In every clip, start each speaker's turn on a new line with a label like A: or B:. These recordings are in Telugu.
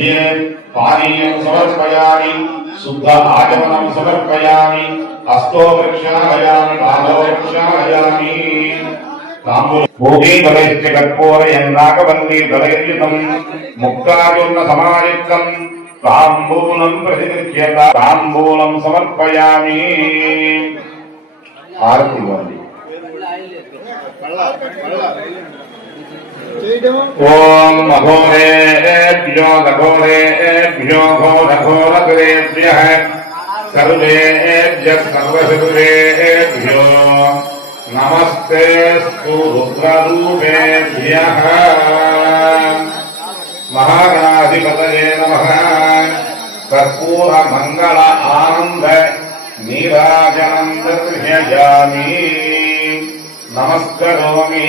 A: पानीयं समर्पयामि शुद्ध आगमनं समर्पयामि हस्तो प्रक्षालयामि पादौ प्रक्षालयामि பூகீபலைச்ச கற்பூரயன் ராகவல்லீர் தலயுதம் முக்தாயுர்ண சமாயுக்தம் தாம்பூலம் பிரதிநித்ய தாம்பூலம் சமர்ப்பயாமி ஆர்த்தி ॐ अघोरेभ्यो सर्वे एभ्य सर्वेभ्यः सर्वसुरेभ्यो नमस्ते स्तु रुद्ररूपेभ्यः महाराधिपतये नमः। कर्पूरमङ्गल आनन्द नीराजनन्दर्ह्ययामि नमस्करोमि।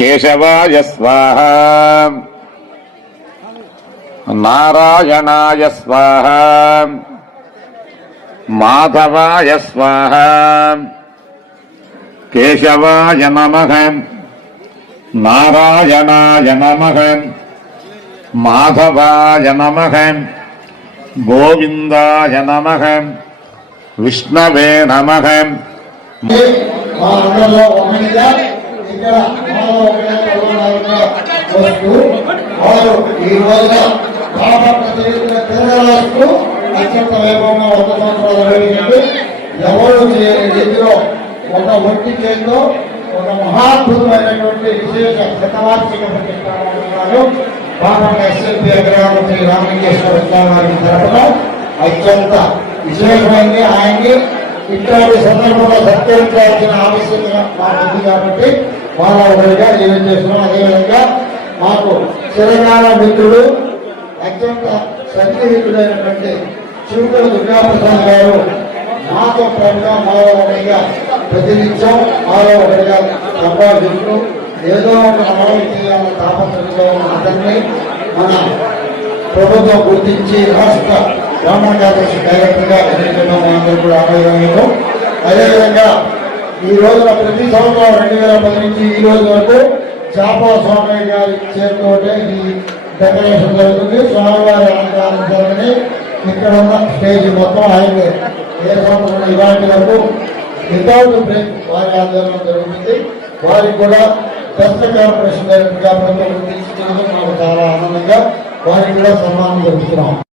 A: కేశవాయ స్వాహ నారాయణాయ స్వాహ మాధవాయ స్వాహ కేశవాయ నమ నారాయణాయ నమ మాధవాయ నమ గోవిందాయ నమ విష్ణవే నమ
B: మా అందరిలో ఇక్కడ వస్తూ వారు ఈ రోజున బాబక్క తిరుగుతున్న తిరగరాస్తూ అత్యంత వైభవంగా వంద సంవత్సరాలు జరిగింది ఎవరు చేయని రీతిలో ఒక ఒంటి చేతిలో ఒక మహాద్భుతమైనటువంటి విశేష శతవార్షిక ప్రతిష్టాలు బాబక్క ఎస్ఎల్పి అగ్రహారం శ్రీ రామలింగేశ్వర స్వామి తరపున అత్యంత విశేషమైంది ఆయన్ని ఇట్లాంటి సందర్భంలో సత్కరించాల్సిన ఆవశ్యకత మాకు ఉంది కాబట్టి వాళ్ళ ఒకరిగా జీవనం చేస్తున్నాం అదేవిధంగా మాకు తెలంగాణ మిత్రుడు అత్యంత సన్నిహితుడైనటువంటి శివకుల దుర్గాప్రసాద్ గారు మాతో ప్రేమగా మాలో ఒకరిగా ప్రతినిత్యం మాలో ఒకరిగా సంపాదిస్తూ ఏదో ఒక అమలు చేయాలని తాపత్రంలో ఉన్న అతన్ని మన ప్రభుత్వం గుర్తించి రాష్ట్ర బ్రాహ్మణ కార్యదర్శి డైరెక్టర్గా ఎన్నికల్లో మనందరూ కూడా ఆమోదం అదేవిధంగా ఈ రోజున ప్రతి సంవత్సరం రెండు వేల పది నుంచి ఈ రోజు వరకు చాపా స్వామి గారి చేతితోటే ఈ డెకరేషన్ జరుగుతుంది. స్వామివారి అలంకారం జరగని ఇక్కడ ఉన్న స్టేజ్ మొత్తం ఆయన ఏ సంవత్సరం ఇలాంటి వరకు వితౌట్ బ్రేక్ వారి ఆందోళన జరుగుతుంది. వారికి కూడా బెస్ట్ కార్పొరేషన్ డైరెక్టర్గా ప్రభుత్వం గుర్తించడం మాకు చాలా ఆనందంగా వారికి కూడా సన్మానం జరుగుతున్నాం